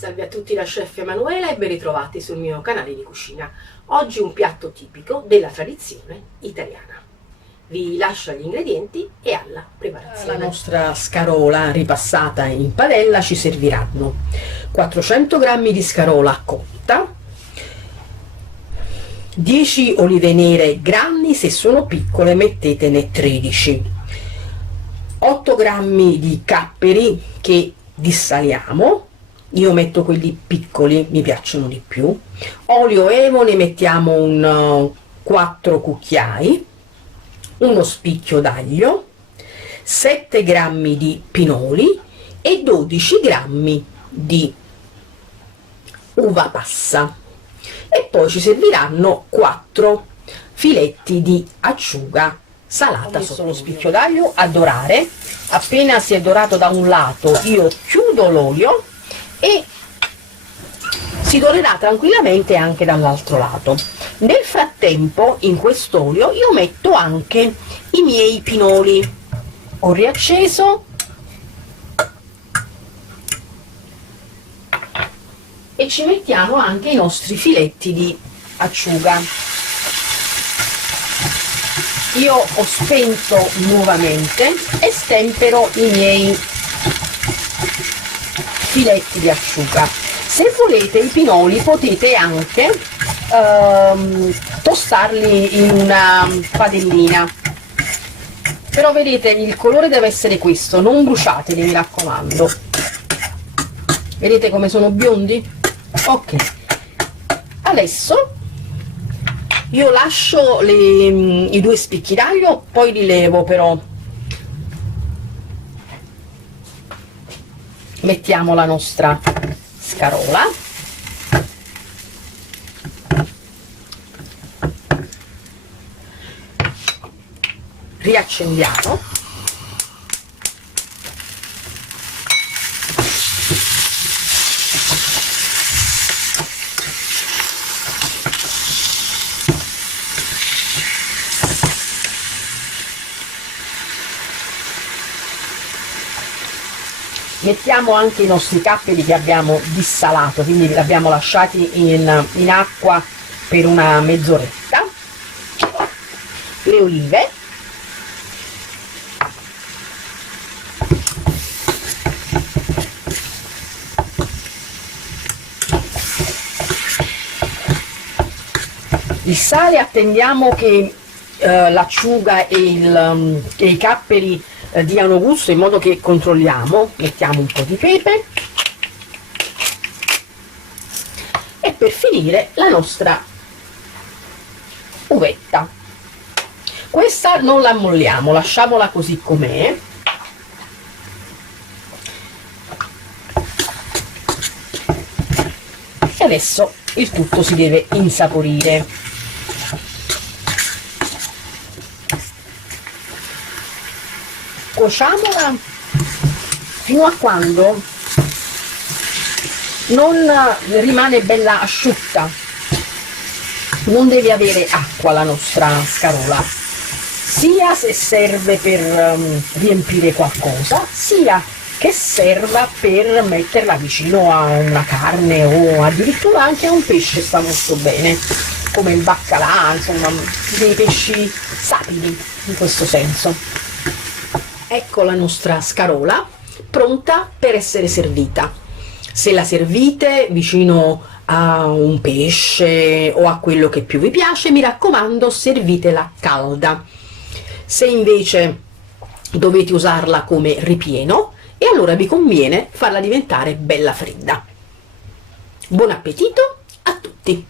Salve a tutti da Chef Emanuela e ben ritrovati sul mio canale di cucina. Oggi un piatto tipico della tradizione italiana. Vi lascio agli ingredienti e alla preparazione. La nostra scarola ripassata in padella ci serviranno 400 g di scarola cotta, 10 olive nere grandi, se sono piccole mettetene 13, 8 g di capperi che dissaliamo, io metto quelli piccoli, mi piacciono di più, olio evo ne mettiamo un 4 cucchiai, uno spicchio d'aglio, 7 g di pinoli e 12 g di uva passa, e poi ci serviranno 4 filetti di acciuga salata sotto lo spicchio d'aglio a dorare. Appena si è dorato da un lato io chiudo l'olio e si dorerà tranquillamente anche dall'altro lato. Nel frattempo in quest'olio io metto anche i miei pinoli, ho riacceso e ci mettiamo anche i nostri filetti di acciuga. Io ho spento nuovamente e stempero i miei filetti di acciuga. Se volete i pinoli potete anche tostarli in una padellina, però vedete il colore deve essere questo, non bruciateli, mi raccomando. Vedete come sono biondi? Ok, adesso io lascio i 2 spicchi d'aglio, poi li levo, però mettiamo la nostra scarola, riaccendiamo, mettiamo anche i nostri capperi che abbiamo dissalato, quindi li abbiamo lasciati in acqua per una mezz'oretta, le olive, il sale attendiamo che l'acciuga e i capperi diano gusto, in modo che controlliamo. Mettiamo un po' di pepe e per finire la nostra uvetta. Questa non la molliamo, lasciamola così com'è. E adesso il tutto si deve insaporire. Cuociamola fino a quando non rimane bella asciutta, non deve avere acqua la nostra scarola, sia se serve per riempire qualcosa, sia che serva per metterla vicino a una carne o addirittura anche a un pesce. Sta molto bene, come il baccalà, insomma dei pesci sapidi in questo senso. Ecco la nostra scarola pronta per essere servita. Se la servite vicino a un pesce o a quello che più vi piace, mi raccomando, servitela calda. Se invece dovete usarla come ripieno, e allora vi conviene farla diventare bella fredda. Buon appetito a tutti!